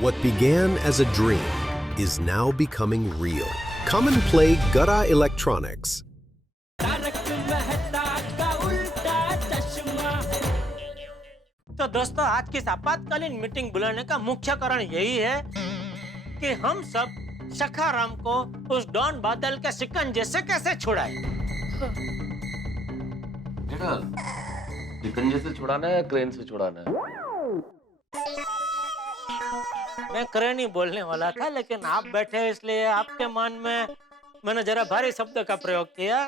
What began as a dream is now becoming real. Come and play Gada Electronics. तो दोस्तों, आज की इस आपातकालीन मीटिंग बुलाने का मुख्य कारण यही है कि हम सब सखाराम को उस डॉन बादल के शिकंजे से कैसे छुड़ाएं। शिकंजे से छुड़ाना है या क्रेन से छुड़ाना है? मैं क्रेन ही बोलने वाला था, लेकिन आप बैठे इसलिए आपके मन में मैंने जरा भारी शब्द का प्रयोग किया,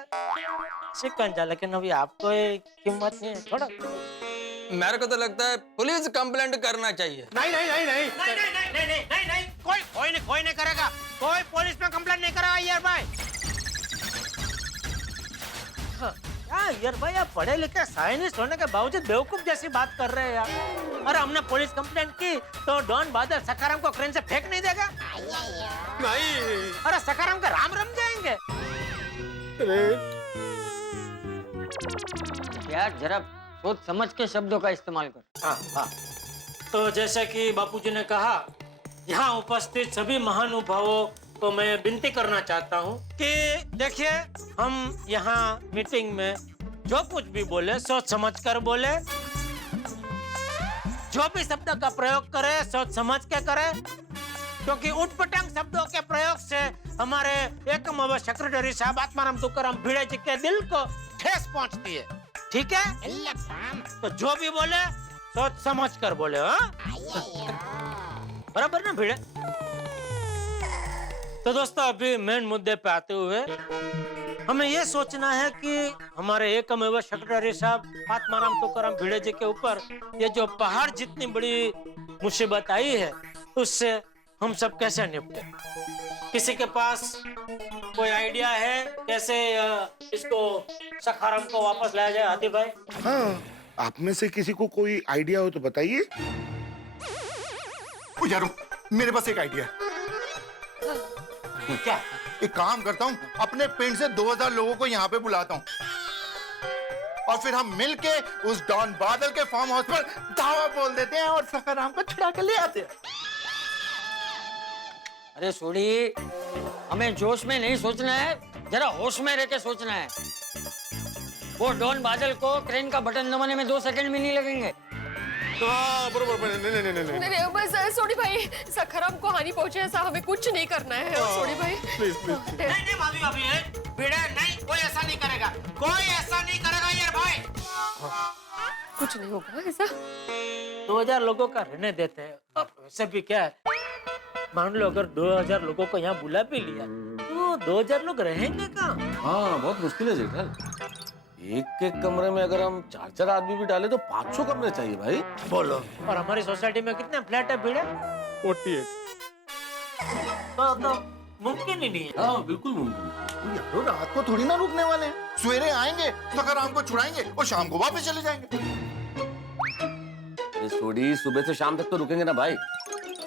शिकंजा। लेकिन अभी आपको हिम्मत नहीं है, छोड़ो। मेरे को तो लगता है पुलिस कंप्लेंट करना चाहिए। नहीं नहीं नहीं नहीं नहीं नहीं नहीं नहीं नहीं नहीं नहीं कोई नहीं करेगा। कोई पुलिस में कंप्लेंट नहीं करेगा यार भाई। हाँ यार भाई, आप पढ़े लिखे साइंटिस्ट होने के बावजूद बेवकूफ जैसी बात कर रहे हैं यार। अरे हमने पुलिस कंप्लेंट की तो डॉन बादल सखाराम को क्रेन से फेंक नहीं देगा? नहीं। अरे सखाराम का राम रम जाएंगे। यार जरा सोच समझ के शब्दों का इस्तेमाल कर। हाँ। तो जैसे कि बापूजी ने कहा, यहाँ उपस्थित सभी महानुभावों को मैं विनती करना चाहता हूँ कि देखिए, हम यहाँ मीटिंग में जो कुछ भी बोले सोच समझ कर बोले, जो भी शब्द का प्रयोग करे सोच समझ के करे, क्योंकि उटपटांग शब्दों के प्रयोग से हमारे एकम सेक्रेटरी साहब आत्माराम तुकाराम भिड़े जी के दिल को ठेस पहुँचती है। ठीक है? तो जो भी बोले सोच समझ कर बोले। हाँ, बराबर ना भिड़े? तो दोस्तों, अभी मेन मुद्दे पे आते हुए हमें ये सोचना है कि हमारे एकम सेक्रेटरी साहब आत्माराम तुकाराम भिड़े जी के ऊपर ये जो पहाड़ जितनी बड़ी मुसीबत आई है, उससे हम सब कैसे निपटे। किसी के पास कोई आइडिया है कैसे इसको सखाराम को वापस लाया जाए? आदि भाई। हाँ, आप में से किसी को कोई आइडिया हो तो बताइए। यारो, मेरे पास एक आइडिया है। क्या? एक काम करता हूँ, अपने पिंड से 2000 लोगों को यहाँ पे बुलाता हूँ और फिर हम मिलके उस डॉन बादल के फार्म हाउस पर धावा बोल देते हैं और सखाराम को छुड़ा के ले आते हैं। अरे सोडी, हमें जोश में नहीं सोचना है, जरा होश में रह के सोचना है। वो डॉन बादल को क्रेन का बटन दबाने में 2 सेकंड भी नहीं लगेंगे। बरोबर। नहीं। बस सोडी भाई, सखाराम को हानि पहुंचे ऐसा हमें कुछ नहीं करना है। सोडी भाई प्लीज। नहीं भाभी भिड़े, नहीं, कोई ऐसा नहीं करेगा, कोई ऐसा नहीं करेगा यार भाई। कुछ नहीं होगा ऐसा। 2000 लोगों का रहने देते हैं। अब वैसे भी क्या है, मान लो अगर 2000 लोगों को यहाँ बुला भी लिया तो 2000 लोग रहेंगे कहाँ? हाँ, बहुत मुश्किल है जेठल। एक कमरे में अगर हम 4-4 आदमी भी डाले तो 500 कमरे चाहिए भाई। बोलो। और हमारी सोसाइटी में कितने फ्लैट है भिड़े? 48। तो मुमकिन ही नहीं है। हाँ, बिल्कुल मुमकिन। यारो, रात को थोड़ी ना रुकने वाले हैं। सवेरे आएंगे, सखाराम को छुड़ाएंगे और शाम को वापस चले जाएंगे। सोडी, सुबह से शाम तक तो रुकेंगे ना भाई।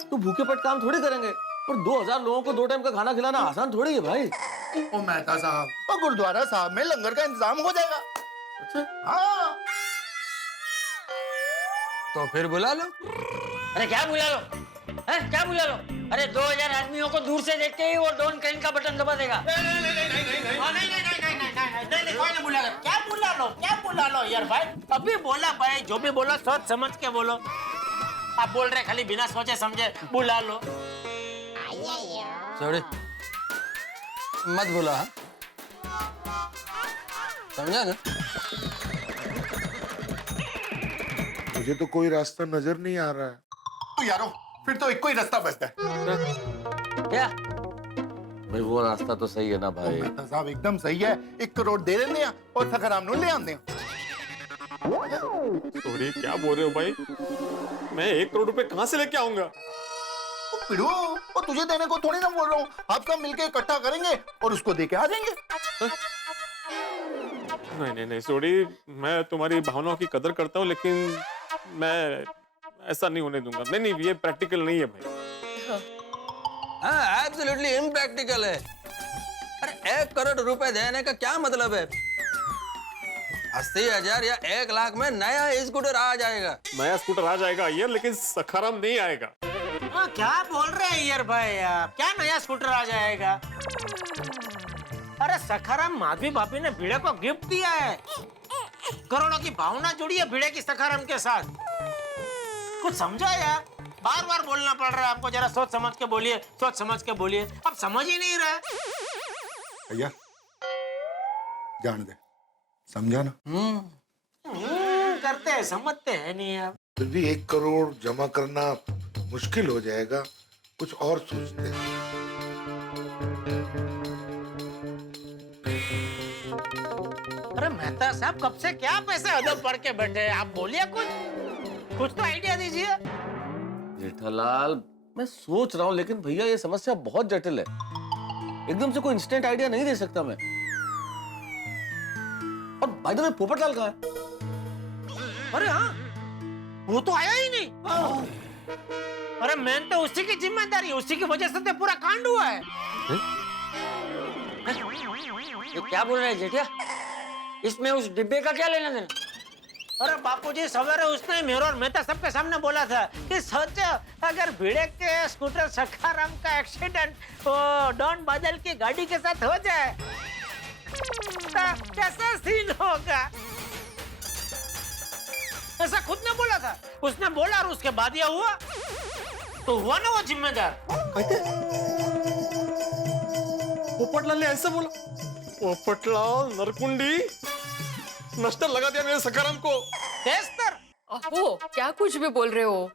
तो भूखे पेट काम थोड़ी करेंगे। और 2000 लोगों को 2 टाइम का खाना खिलाना आसान थोड़ी है भाई। ओ मेहता साहब, और गुरुद्वारा साहब में लंगर का इंतजाम हो जाएगा। अच्छा? हाँ। तो फिर बुला लो। अरे क्या बुला लो? क्या बुला लो? अरे 2000 आदमियों को दूर से देख के ही वो डॉन क्रेन का बटन दबा देगा। नहीं, कोई नहीं बुलाएगा। क्या बुला लो यार भाई। अभी बोला भाई, जो भी बोलो सोच समझ के बोलो। आप बोल रहे खाली बिना सोचे समझे बुला लो। सॉरी, मत बुला। समझा ना? मुझे तो कोई रास्ता नजर नहीं आ रहा है। तो यारो, फिर तो एक ही रास्ता बचता है। क्या? भाई वो रास्ता तो सही है ना भाई। मेहता साहब एकदम सही है। 1 करोड़ दे देते हैं और सखाराम को ले आते हैं। सॉरी, क्या बोल रहे हो भाई? मैं 1 करोड़ रुपए कहाँ से लेके आऊंगा? पिड़ो, और तुझे देने को थोड़ी ना बोल रहा हूँ। आप सब मिलके इकट्ठा करेंगे और उसको दे के आ जाएंगे। नहीं सॉरी, मैं तुम्हारी भावनाओं की कदर करता हूँ, लेकिन मैं ऐसा नहीं होने दूंगा। नहीं, ये प्रैक्टिकल नहीं है भाई। हाँ, एब्सोल्युटली इम्प्रैक्टिकल है। अरे 1 करोड़ रुपए देने का क्या मतलब है? 80,000 या 1 लाख में नया स्कूटर आ जाएगा। नया स्कूटर आ जाएगा यार, लेकिन सखाराम नहीं आएगा। हाँ, क्या बोल रहे हैं यार भाई आप? क्या नया स्कूटर आ जाएगा? अरे सखाराम माधवी भाभी ने भिड़े को गिफ्ट दिया है। करोड़ों की भावना जुड़ी है भिड़े की सखाराम के साथ। कुछ समझा यार, बार बार बोलना पड़ रहा है आपको। जरा सोच समझ के बोलिए, सोच समझ के बोलिए। अब समझ ही नहीं रहा। भैया जान दे, समझा ना। करते हैं, समझते हैं नहीं आप। फिर भी 1 करोड़ जमा करना मुश्किल हो जाएगा, कुछ और सोचते हैं। अरे मेहता साहब, कब से क्या पैसे अदब पढ़ के बैठे हैं? आप बोलिए कुछ तो आइडिया दीजिए। जेठालाल, मैं सोच रहा हूँ, लेकिन भैया ये समस्या बहुत जटिल है। एकदम से कोई इंस्टेंट आइडिया नहीं दे सकता मैं। और भाई तो पोपटलाल कहाँ है? अरे हाँ, वो तो आया ही नहीं। अरे मैन तो उसी की जिम्मेदारी, उसी की वजह से तो पूरा कांड हुआ है। ये क्या बोल रहे हैं जेठिया? इसमें उस डिब्बे का क्या लेना देना? अरे बापूजी, सवेरे उसने मेरे और मेहता सबके सामने बोला था कि सोचो अगर भिड़े के स्कूटर सखाराम का एक्सीडेंट वो डॉन बादल की गाड़ी के साथ हो जाए तो कैसा सीन होगा। ऐसा खुद ने बोला था, उसने बोला और उसके बाद ये हुआ। तो हुआ ना वो जिम्मेदार। पोपटलाल ने ऐसे बोला? पोपटलाल नरकुंडी, नस्टर लगा दिया मेरे सखाराम को। तेस्तर, ओहो, क्या कुछ भी बोल रहे हो?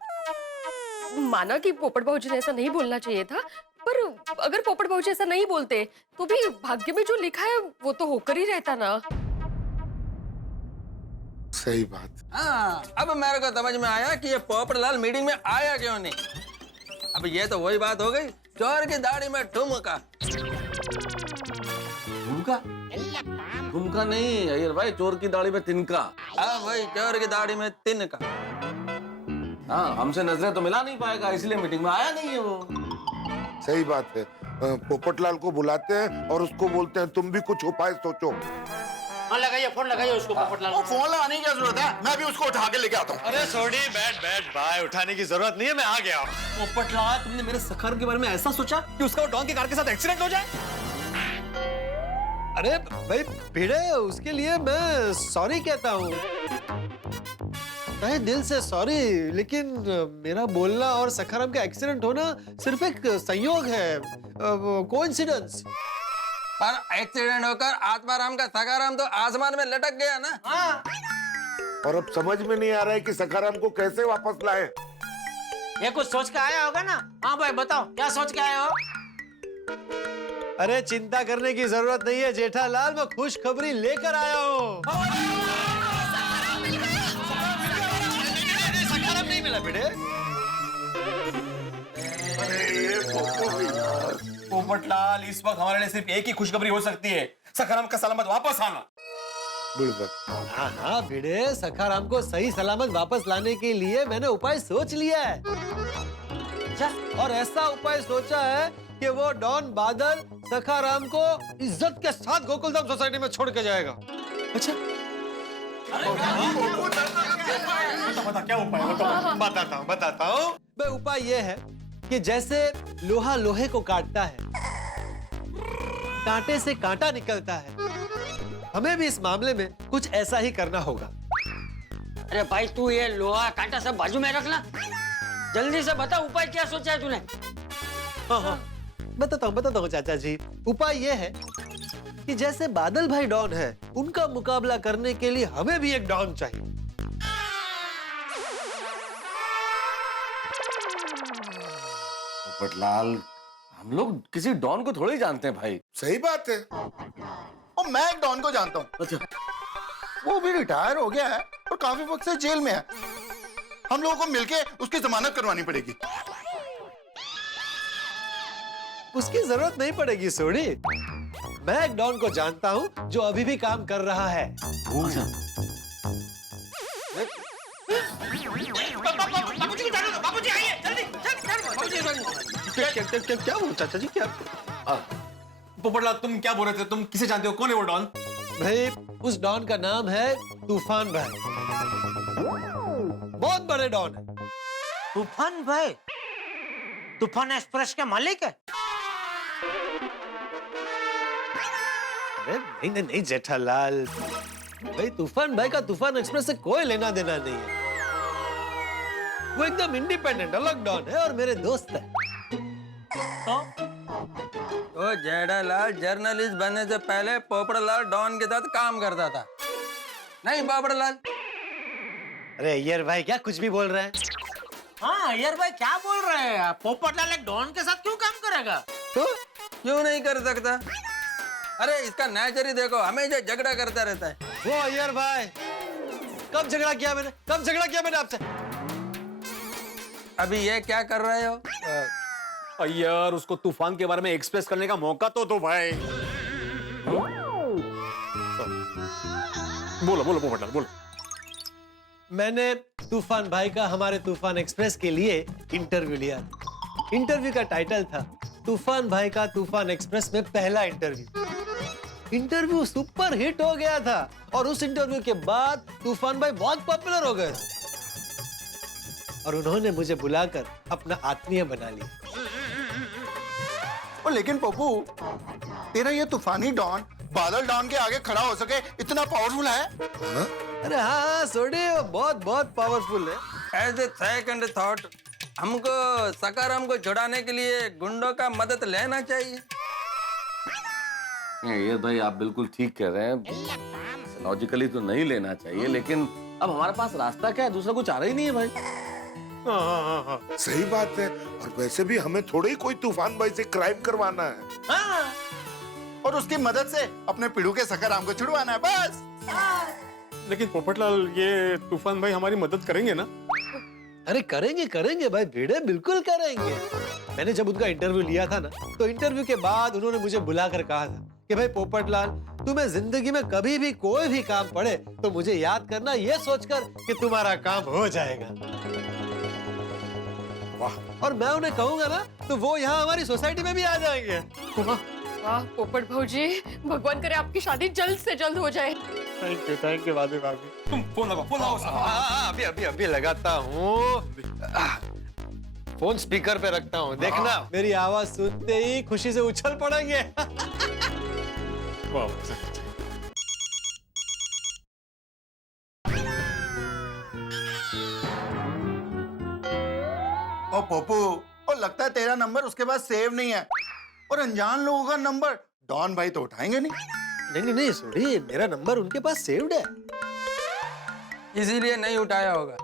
माना कि पोपट भाऊजी ने ऐसा नहीं बोलना चाहिए था, पर अगर पोपट भाऊजी ऐसा नहीं बोलते तो भी भाग्य में जो लिखा है वो तो होकर ही रहता ना। सही बात। हाँ, अब मेरे को समझ में आया कि ये पोपटलाल मीटिंग में आया क्यों नहीं। अब ये तो वही बात हो गई, चोर की दाढ़ी में ठुमका। ठुमका? ठुमका नहीं अय्यर भाई, चोर की दाढ़ी में तिनका। हाँ भाई, चोर की दाढ़ी में तिनका। हाँ, हमसे नजरें तो मिला नहीं पाएगा, इसलिए मीटिंग में आया नहीं है वो। सही बात है। पोपटलाल को बुलाते हैं और उसको बोलते हैं तुम भी कुछ उपाय सोचो। हाँ, लगाइए फोन, लगाइए उसको पोपटलाल। वो फोन लगाने की क्या जरूरत है? मैं भी उसको उठा के लेके आता हूँ। अरे सोडी, बैठ भाई, उठाने की जरूरत नहीं है, मैं आ गया। पोपटलाल, तुमने मेरे सखाराम के बारे में ऐसा सोचा कि उसका डॉन की कार के साथ एक्सीडेंट हो जाए? अरे भाई भिड़े, उसके लिए मैं सॉरी कहता हूँ, तहे दिल से सॉरी। लेकिन मेरा बोलना और सखाराम का एक्सीडेंट होना सिर्फ एक संयोग है, कोइंसिडेंस। पर एक्सीडेंट होकर आत्माराम का सखाराम तो आसमान में लटक गया ना। हाँ। और अब समझ में नहीं आ रहा है कि सखाराम को कैसे वापस लाए। ये कुछ सोच के आया होगा ना। हाँ भाई बताओ, क्या सोच के आए हो? अरे चिंता करने की जरूरत नहीं है जेठालाल, मैं खुशखबरी लेकर आया हूँ। सखाराम नहीं मिला भिड़े। पोपटलाल, इस वक्त हमारे लिए सिर्फ एक ही खुशखबरी हो सकती है, सखाराम का सलामत वापस आना। बिल्कुल। हाँ भिड़े, सखाराम को सही सलामत वापस लाने के लिए मैंने उपाय सोच लिया है। और ऐसा उपाय सोचा है कि वो डॉन बादल सखाराम को इज्जत के साथ गोकुलधाम सोसाइटी में छोड़ के जाएगा। अच्छा, बता क्या उपाय है? बताता हूँ। मैं उपाय ये है कि जैसे लोहा लोहे को काटता है, कांटे से कांटा निकलता है, हमें भी इस मामले में कुछ ऐसा ही करना होगा। अरे भाई, तू ये लोहा कांटा सब बाजू में रखना, जल्दी से बता उपाय क्या सोचा है तूने? हाँ, बताता हूँ चाचा जी। उपाय ये है कि जैसे बादल भाई डॉन है, उनका मुकाबला करने के लिए हमें भी एक डॉन चाहिए। पोपटलाल, हम लोग किसी डॉन को थोड़ी जानते हैं भाई। सही बात है। और मैं एक डॉन को जानता हूँ। अच्छा, वो भी रिटायर हो गया है और काफी वक्त से जेल में है। हम लोगों को मिलके उसकी जमानत करवानी पड़ेगी। उसकी जरूरत नहीं पड़ेगी सोडी। मैं एक डॉन को जानता हूँ जो अभी भी काम कर रहा है। बाबूजी आइए, जल्दी। क्या बोल चाचा जी? क्या पोपटलाल, तुम क्या बोल रहे थे? तुम किसे जानते हो? कौन है वो डॉन? भाई, उस डॉन का नाम है तूफान भाई। बहुत बड़े डॉन है। तूफान भाई? तूफान एक्सप्रेस के मालिक है? अरे नहीं नहीं नहीं जेठालाल, भाई तूफान भाई का तूफान एक्सप्रेस से कोई लेना देना नहीं है। वो एकदम इंडिपेंडेंट अलग डॉन है और मेरे दोस्त है। तो जेठालाल जर्नलिस्ट बनने से पहले पोपड़लाल डॉन के साथ काम करता था, नहीं पोपड़लाल? अरे अय्यर भाई क्या कुछ भी बोल रहे हैं? हाँ यार भाई क्या बोल रहे हैं? पोपटलाल एक डॉन के साथ क्यों काम करेगा? तो क्यों नहीं कर सकता? अरे इसका नेचर ही देखो, हमेशा झगड़ा करता रहता है। वो अय्यर भाई, कब झगड़ा किया मैंने आपसे? अभी ये क्या कर रहे हो? यार उसको तूफान के बारे में एक्सप्रेस करने का मौका तो दो भाई। बोलो बोलो पोपटलाल बोलो। मैंने तूफान भाई का हमारे तूफान एक्सप्रेस के लिए इंटरव्यू लिया। इंटरव्यू का टाइटल था तूफान भाई का तूफान एक्सप्रेस में पहला इंटरव्यू। इंटरव्यू सुपर हिट हो गया था और उस इंटरव्यू के बाद तूफान भाई बहुत पॉपुलर हो गए और उन्होंने मुझे बुलाकर अपना आत्मीय बना लिया। और लेकिन पप्पू, तेरा ये तूफानी डॉन बादल डॉन के आगे खड़ा हो सके इतना पावरफुल है? अरे हाँ सोडी, वो बहुत बहुत पावरफुल है। एज ए सेकंड थॉट, हमको सकाराम को छुड़ाने के लिए गुंडों का मदद लेना चाहिए। ये भाई आप बिल्कुल ठीक कह रहे हैं, लॉजिकली तो नहीं लेना चाहिए, लेकिन अब हमारे पास रास्ता क्या है? दूसरा कुछ आ रहा ही नहीं है भाई। सही बात है। और वैसे भी हमें थोड़े ही कोई तूफान भाई से क्राइम करवाना है। हाँ। और उसकी मदद से अपने पिड़ू के सकाराम को छुड़वाना है बस। लेकिन पोपटलाल ये तूफान भाई हमारी मदद करेंगे ना? अरे करेंगे करेंगे भाई भिड़े, बिल्कुल करेंगे। मैंने जब उनका इंटरव्यू लिया था ना, तो इंटरव्यू के बाद उन्होंने मुझे बुलाकर कहा था कि भाई पोपटलाल, तुम्हें जिंदगी में कभी भी कोई भी काम पड़े तो मुझे याद करना, ये सोचकर कि तुम्हारा काम हो जाएगा। वाह। और मैं उन्हें कहूंगा ना तो वो यहाँ हमारी सोसाइटी में भी आ जाएंगे। वाह पोपट भौजी, भगवान करे आपकी शादी जल्द से जल्द हो जाए। थैंक यू भाभी। तुम फोन लगाओ। अभी लगाता हूँ। फोन स्पीकर पे रखता हूँ, देखना मेरी आवाज सुनते ही खुशी से उछल पड़ेंगे। और पप्पू, और लगता है तेरा नंबर उसके पास सेव नहीं है, और अनजान लोगों का नंबर डॉन भाई तो उठाएंगे नहीं। नहीं सोडी, मेरा नंबर उनके पास सेव्ड है। इसीलिए नहीं उठाया होगा।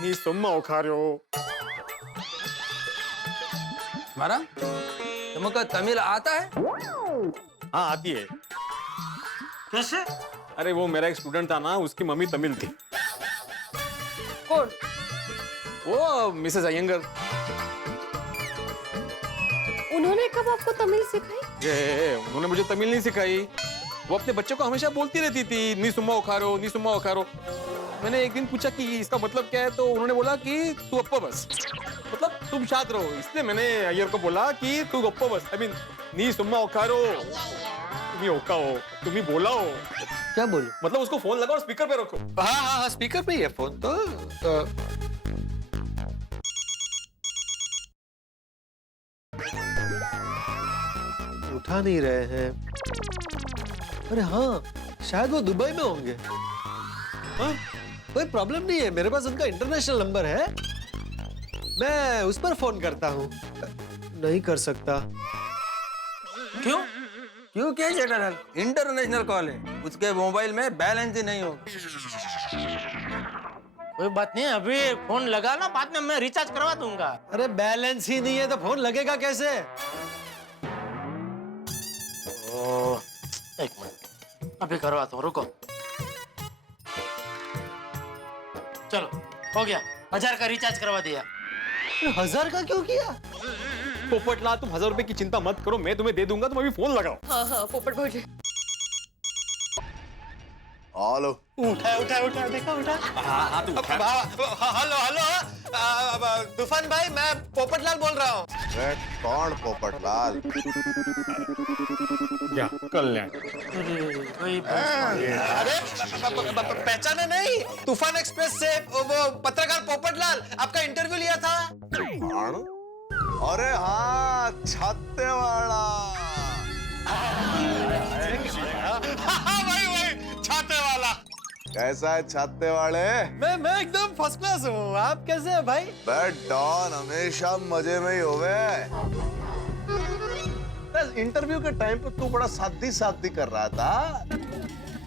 नी सुम्मा उखार्यो। हमारा तुमको तमिल आता है? हाँ आती है। कैसे? अरे वो मेरा एक स्टूडेंट था ना, उसकी मम्मी तमिल थी। कौन? वो मिसेस अयंगर। उन्होंने कब आपको तमिल सिखाई? उन्होंने मुझे तमिल नहीं सिखाई। वो अपने बच्चों को हमेशा बोलती रहती थी नी सुम्मा उखारो। मैंने एक दिन पूछा कि इसका मतलब क्या है, तो उन्होंने बोला कि तू अप्पा बस, मतलब तुम शांत रहो। इसलिए मैंने अय्यर को बोला कि तू अप्पा बस, आई मीन नी सुम्मा उखारो, तुम्ही ओका हो, तुम्ही बोला हो। क्या बोलूं? मतलब उसको फोन लगाओ और स्पीकर पे रखो। हाँ स्पीकर पे ही है फोन तो। उठा नहीं रहे हैं। अरे हाँ, शायद वो दुबई में होंगे। हाँ, कोई प्रॉब्लम नहीं है, मेरे पास उनका इंटरनेशनल नंबर है, मैं उस पर फोन करता हूँ। नहीं कर सकता। क्यों? क्यों क्या जेठालाल? इंटरनेशनल कॉल है, उसके मोबाइल में बैलेंस ही नहीं होगा। कोई बात नहीं, अभी फोन लगा ना, बाद में मैं रिचार्ज करवा दूंगा। अरे बैलेंस ही नहीं है तो फोन लगेगा कैसे? एक मिनट, अभी करवाता हूँ, रुको। चलो हो गया, 1000 का रिचार्ज करवा दिया। 1000 का क्यों किया? पोपटलाल तुम 1000 रुपए की चिंता मत करो, मैं तुम्हें दे दूंगा, तुम अभी फोन लगाओ। हाँ पोपट भौजी। हेलो। उठा देखा उठा। हाँ तू उठा। हेलो तूफान भाई, मैं पोपटलाल बोल रहा हूँ। अरे कौन पोपटलाल? कल्याण। अरे पहचाना नहीं? तूफान एक्सप्रेस से वो पत्रकार पोपटलाल आपका इंटरव्यू लिया था। कौन? अरे हाँ, छाते वाला। वही छाते वाला। कैसा है छाते वाले? मैं एकदम फर्स्ट क्लास हूँ। आप कैसे हैं भाई? डॉन हमेशा मजे में ही होवे। इंटरव्यू के टाइम पे तू बड़ा सादी सादी कर रहा था।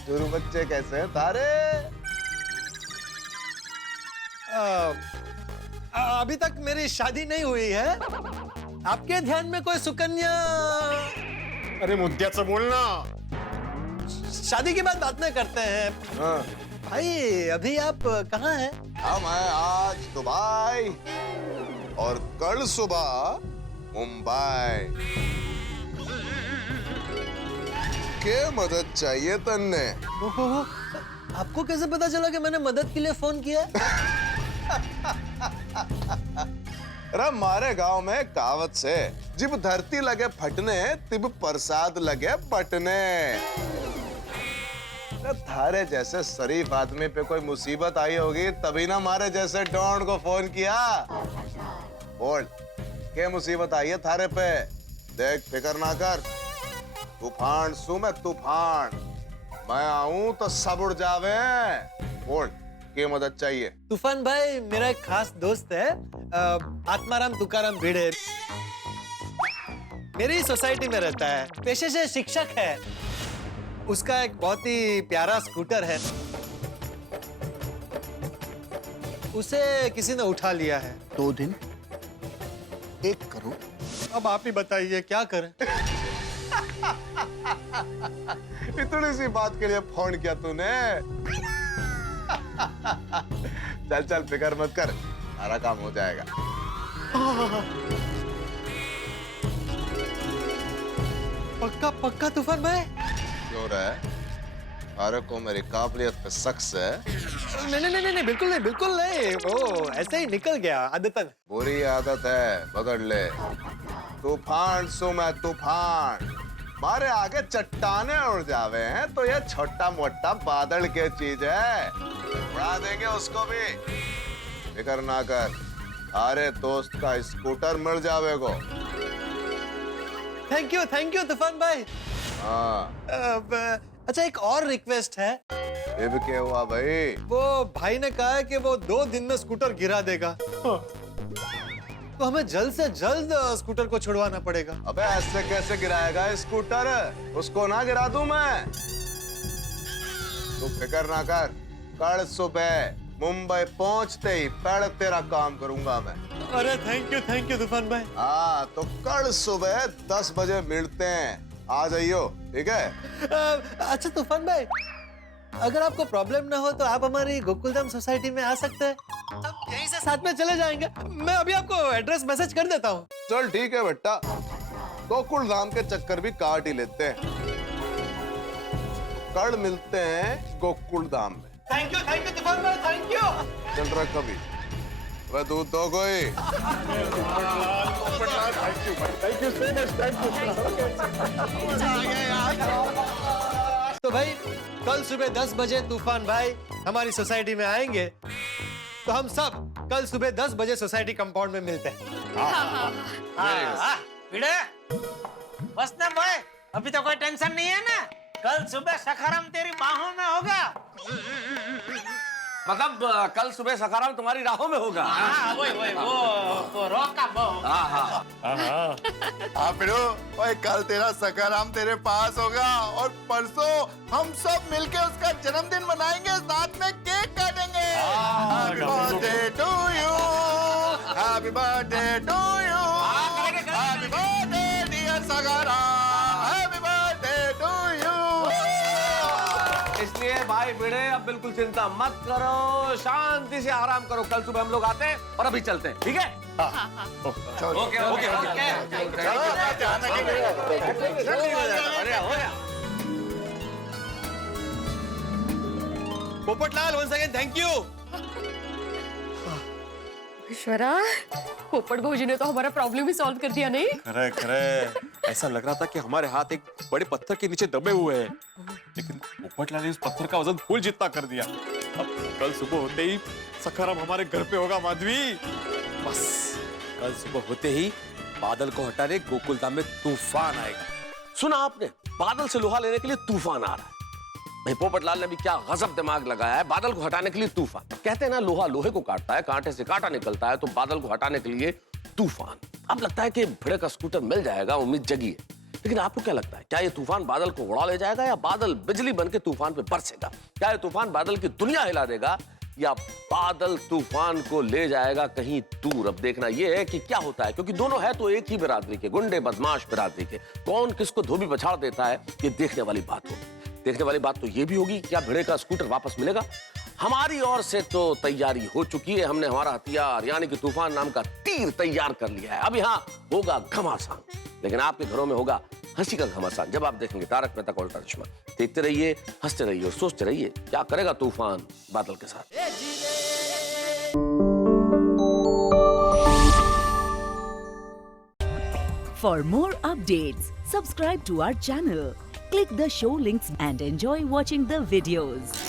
गुरु बच्चे कैसे हैं तारे? अभी तक मेरी शादी नहीं हुई है। आपके ध्यान में कोई सुकन्या? अरे मुद्द्याचं बोल ना। शादी की बात नहीं करते हैं। हाँ। भाई अभी आप कहाँ हैं? हम हैं आज दुबई और कल सुबह मुंबई। के मदद चाहिए तन्ने? ओहो, आपको कैसे पता चला कि मैंने मदद के लिए फोन किया? अरे हमारे गांव में कहावत से, जिब धरती लगे फटने तिब प्रसाद लगे बटने। थारे जैसे शरीफ आदमी पे कोई मुसीबत आई होगी तभी ना हमारे जैसे डॉन को फोन किया। बोल, क्या मुसीबत आई है थारे पे? देख, फिक्र ना कर। तूफान सू मैं तूफान। मैं आऊं तो सब उड़ जावे। बोल, क्या मदद चाहिए? तूफान भाई, मेरा एक खास दोस्त है, आत्माराम तुकाराम भिड़े। मेरी सोसाइटी में रहता है, पेशे से शिक्षक है। उसका एक बहुत ही प्यारा स्कूटर है। उसे किसी ने उठा लिया है। 2 दिन 1 करोड़। अब आप ही बताइए क्या करें? इतनी सी बात के लिए फोन किया तूने? चल चल, फिक्र मत कर, सारा काम हो जाएगा। पक्का पक्का तूफान भाई? क्यों रहा? अरे को मेरी काबिलियत पे शक है? नहीं, बिल्कुल नहीं। वो ऐसे ही निकल गया आदतन। बुरी आदत है, बदल ले। तूफान सो मैं तूफान। मारे आगे चट्टाने उड़ जावे हैं तो ये छोटा मोटा बादल की चीज है, उड़ा देंगे उसको भी। फिक्र ना कर, अरे दोस्त का स्कूटर मिल जावेगो। थैंक यू तूफान भाई। हाँ, अच्छा, एक और रिक्वेस्ट है। ये भी क्या हुआ भाई? वो भाई ने कहा है कि वो 2 दिन में स्कूटर गिरा देगा। तो हमें जल्द से जल्द स्कूटर को छुड़वाना पड़ेगा। अबे ऐसे कैसे गिराएगा स्कूटर? उसको ना गिरा दूं मैं? तू फिक्र ना कर, कल सुबह मुंबई पहुंचते ही पहले तेरा काम करूंगा मैं। अरे थैंक यू तूफान भाई। हाँ, तो कल सुबह 10 बजे मिलते हैं, आ जाइयो, ठीक है? अच्छा तूफान भाई, अगर आपको प्रॉब्लम ना हो तो आप हमारी गोकुलधाम सोसाइटी में आ सकते हैं। हम यहीं से साथ में चले जाएंगे। मैं अभी आपको एड्रेस मैसेज कर देता हूँ। चल ठीक है बेटा, गोकुल धाम के चक्कर भी काट ही लेते हैं। कल मिलते हैं गोकुल धाम में। थैंक यू तूफान भाई, थैंक यू। चल रहा कभी वह दूध दो कोई। तो भाई, कल सुबह 10 बजे तूफान भाई हमारी सोसाइटी में आएंगे, तो हम सब कल सुबह 10 बजे सोसाइटी कंपाउंड में मिलते हैं। भिड़े, बस ना भाई, अभी तो कोई टेंशन नहीं है ना। कल सुबह सखाराम तेरी बाहों में होगा। मतलब कल सुबह सखाराम तुम्हारी राहों में होगा। हाँ, वही वो रोक का वो। हाँ फिरो, ओए कल तेरा सखाराम तेरे पास होगा और परसों हम सब मिलके उसका जन्मदिन मनाएंगे, साथ में केक काटेंगे। Happy birthday to you, happy birthday to you, happy birthday dear Sakharam, happy birthday to you. इसलिए भाई भिड़े, अब बिल्कुल चिंता मत करो, शांति से आराम करो। कल सुबह हम लोग आते हैं और अभी चलते हैं, ठीक है? Okay. Popatlal, once again thank you। ईश्वरा, पोपट भाऊजी ने तो हमारा प्रॉब्लम ही सॉल्व कर दिया नहीं? खरे खरे ऐसा लग रहा था कि हमारे हाथ एक बड़े पत्थर के नीचे दबे हुए हैं, लेकिन पोपटलाल ने उस पत्थर का वजन फूल जितना कर दिया। अब कल सुबह होते ही सखाराम हमारे घर पे होगा माधवी। बस कल सुबह होते ही बादल को हटाने गोकुलधाम में तूफान आएगा। सुना आपने, बादल से लोहा लेने के लिए तूफान आ रहा है। भाई पोपटलाल ने भी क्या गजब दिमाग लगाया है, बादल को हटाने के लिए तूफान। कहते हैं ना लोहा लोहे को काटता है, कांटे से कांटा निकलता है, तो बादल को हटाने के लिए तूफान। अब लगता है कि भिड़े का स्कूटर मिल जाएगा, उम्मीद जगी है। लेकिन आपको क्या लगता है, क्या ये तूफान बादल को उड़ा ले जाएगा या बादल बिजली बन के तूफान पे बरसेगा? क्या ये तूफान बादल की दुनिया हिला देगा या बादल तूफान को ले जाएगा कहीं दूर? अब देखना ये है कि क्या होता है, क्योंकि दोनों है तो एक ही बिरादरी के, गुंडे बदमाश बिरादरी के। कौन किसको धोबी पछाड़ देता है, ये देखने वाली बात होगी। देखने वाली बात तो ये भी होगी क्या भिड़े का स्कूटर वापस मिलेगा? हमारी ओर से तो तैयारी हो चुकी है, हमने हमारा हथियार यानी कि तूफान नाम का तीर तैयार कर लिया है। अब यहाँ होगा घमासान, लेकिन आपके घरों में होगा हंसी का घमासान जब आप देखेंगे तारक मेहता का उल्टा चश्मा। देखते रहिए, हंसते रहिए और सोचते रहिए क्या करेगा तूफान बादल के साथ। For more updates, subscribe to our channel, click the show links and enjoy watching the videos.